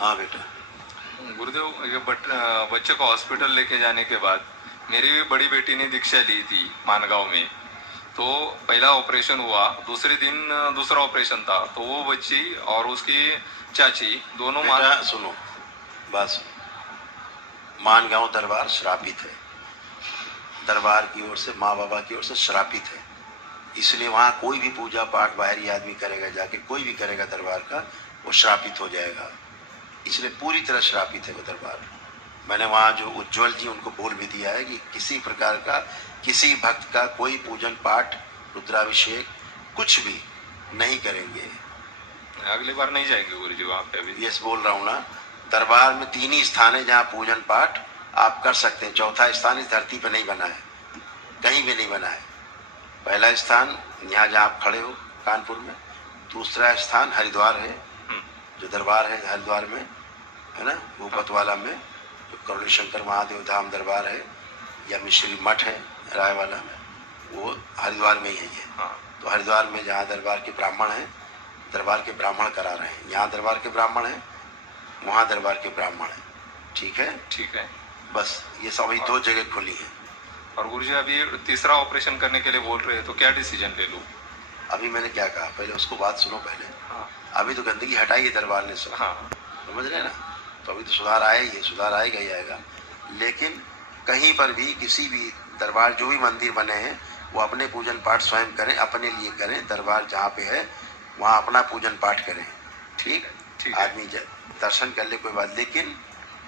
हाँ बेटा। गुरुदेव, ये बच्चे को हॉस्पिटल लेके जाने के बाद मेरी भी बड़ी बेटी ने दीक्षा ली थी मानगांव में। तो पहला ऑपरेशन हुआ, दूसरे दिन दूसरा ऑपरेशन था, तो वो बच्ची और उसकी चाची दोनों बेटा सुनो, बस मानगांव दरबार श्रापित है, दरबार की ओर से, माँ बाबा की ओर से श्रापित है। इसलिए वहाँ कोई भी पूजा पाठ बाहरी आदमी करेगा, जाके कोई भी करेगा दरबार का, वो श्रापित हो जाएगा। इसलिए पूरी तरह श्रापित है वो दरबार। मैंने वहाँ जो उज्ज्वल जी उनको बोल भी दिया है कि किसी प्रकार का किसी भक्त का कोई पूजन पाठ, रुद्राभिषेक कुछ भी नहीं करेंगे। अगली बार नहीं जाएंगे गुरु जी वहाँ पे। अभी यस बोल रहा हूँ ना, दरबार में 3 ही स्थान है जहाँ पूजन पाठ आप कर सकते हैं। चौथा स्थान इस धरती पर नहीं बना है, कहीं भी नहीं बना है। पहला स्थान यहाँ जहाँ आप खड़े हो कानपुर में, दूसरा स्थान हरिद्वार है, जो दरबार है हरिद्वार में है ना, भूपतवाला में जो करुणी शंकर महादेव धाम दरबार है, या मिश्री मठ है रायवाला में, वो हरिद्वार में ही है ये। तो हरिद्वार में जहाँ दरबार के ब्राह्मण हैं, दरबार के ब्राह्मण करा रहे हैं। यहाँ दरबार के ब्राह्मण हैं, वहाँ दरबार के ब्राह्मण हैं। ठीक है, ठीक है। बस ये सभी 2 जगह खुली है। और गुरुजी अभी तीसरा ऑपरेशन करने के लिए बोल रहे हैं, तो क्या डिसीजन ले लूं? अभी मैंने क्या कहा, पहले उसको बात सुनो पहले। हाँ। अभी तो गंदगी हटाई है दरबार ने सब। हाँ। समझ रहे ना, तो अभी तो सुधार आया ही है, सुधार आएगा ही आएगा। लेकिन कहीं पर भी किसी भी दरबार, जो भी मंदिर बने हैं, वो अपने पूजन पाठ स्वयं करें, अपने लिए करें। दरबार जहाँ पे है वहाँ अपना पूजन पाठ करें। ठीक आदमी दर्शन कर ले कोई बात, लेकिन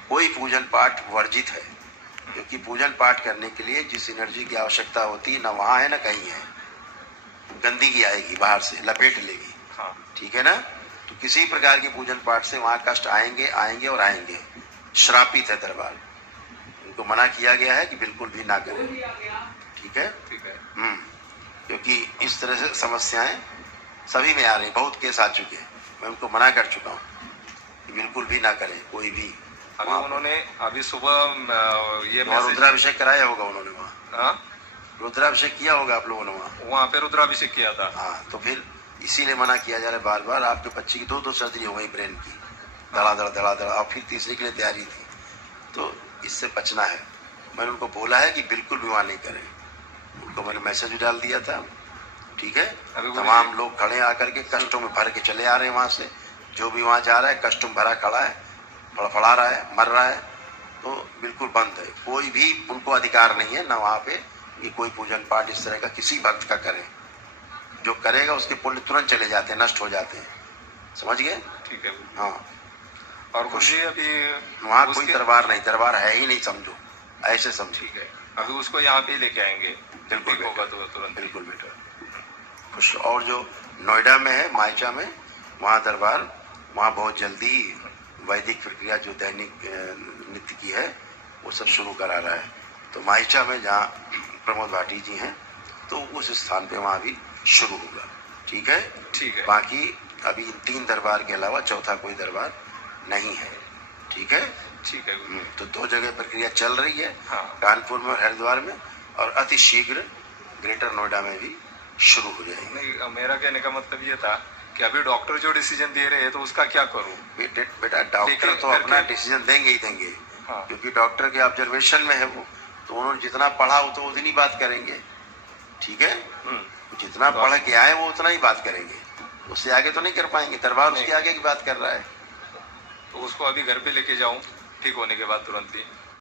कोई पूजन पाठ वर्जित है, क्योंकि पूजन पाठ करने के लिए जिस एनर्जी की आवश्यकता होती है ना वहाँ है ना कहीं है। गंदगी आएगी बाहर से, लपेट लेगी। हाँ। ठीक है ना, तो किसी प्रकार की पूजन पाठ से वहाँ कष्ट आएंगे आएंगे और आएंगे। श्रापित है दरबार, उनको मना किया गया है कि बिल्कुल भी ना करें। ठीक है, ठीक है। क्योंकि इस तरह से समस्याएं सभी में आ रही, बहुत केस आ चुके हैं। मैं उनको मना कर चुका हूँ कि बिल्कुल भी ना करें कोई भी। अभी उन्होंने अभी सुबह ये रुद्राभिषेक कराया होगा उन्होंने वहाँ। हाँ, रुद्राभिषेक किया होगा आप लोगों ने वहाँ पे रुद्राभिषेक किया था। हाँ, तो फिर इसीलिए मना किया जा रहा है बार बार। आपके बच्चे की 2 सर्जरी हो गई ब्रेन की, धड़ाधड़, और फिर तीसरी के लिए तैयारी थी, तो इससे बचना है। मैंने उनको बोला है कि बिल्कुल भी वहाँ नहीं करें। उनको मैंने मैसेज भी डाल दिया था। ठीक है, तमाम लोग खड़े आकर के कष्टों में भर के चले आ रहे हैं वहाँ से। जो भी वहाँ जा रहा है कष्टों में भरा खड़ा है, फड़फड़ा रहा है, मर रहा है, तो बिल्कुल बंद है। कोई भी उनको अधिकार नहीं है ना वहाँ पे कि कोई पूजन पाठ इस तरह का किसी भक्त का करे। जो करेगा उसके पुण्य तुरंत चले जाते हैं, नष्ट हो जाते हैं। समझ गए? ठीक है। हाँ, और खुशी अभी वहाँ कोई दरबार नहीं, दरबार है ही नहीं, समझो, ऐसे समझो। ठीक है, अभी उसको यहाँ पे लेके आएंगे। बिल्कुल होगा तो तुरंत। बिल्कुल बेटा, खुश। और जो नोएडा में है माइचा में, वहाँ दरबार, वहाँ बहुत जल्दी ही वैदिक प्रक्रिया जो दैनिक नित्य की है वो सब शुरू करा रहा है। तो माइचा में जहाँ प्रमोद भाटी जी हैं, तो उस स्थान पे वहाँ भी शुरू होगा। ठीक है, ठीक है। बाकी अभी 3 दरबार के अलावा चौथा कोई दरबार नहीं है। ठीक है, ठीक है। तो 2 जगह प्रक्रिया चल रही है। हाँ। कानपुर में और हरिद्वार में, और अति शीघ्र ग्रेटर नोएडा में भी शुरू हो जाएगी। नहीं, मेरा कहने का मतलब ये था कि अभी डॉक्टर जो डिसीजन दे रहे हैं तो उसका क्या करूं? बेटा डॉक्टर तो अपना डिसीजन देंगे ही देंगे। हाँ। क्योंकि डॉक्टर के ऑब्जर्वेशन में है वो, तो उन्होंने जितना पढ़ा हो तो उतनी बात करेंगे। ठीक है, जितना पढ़ के आए वो उतना ही बात करेंगे, उससे आगे तो नहीं कर पाएंगे। दरबार उसके आगे की बात कर रहा है। तो उसको अभी घर पे लेके जाऊं ठीक होने के बाद तुरंत ही?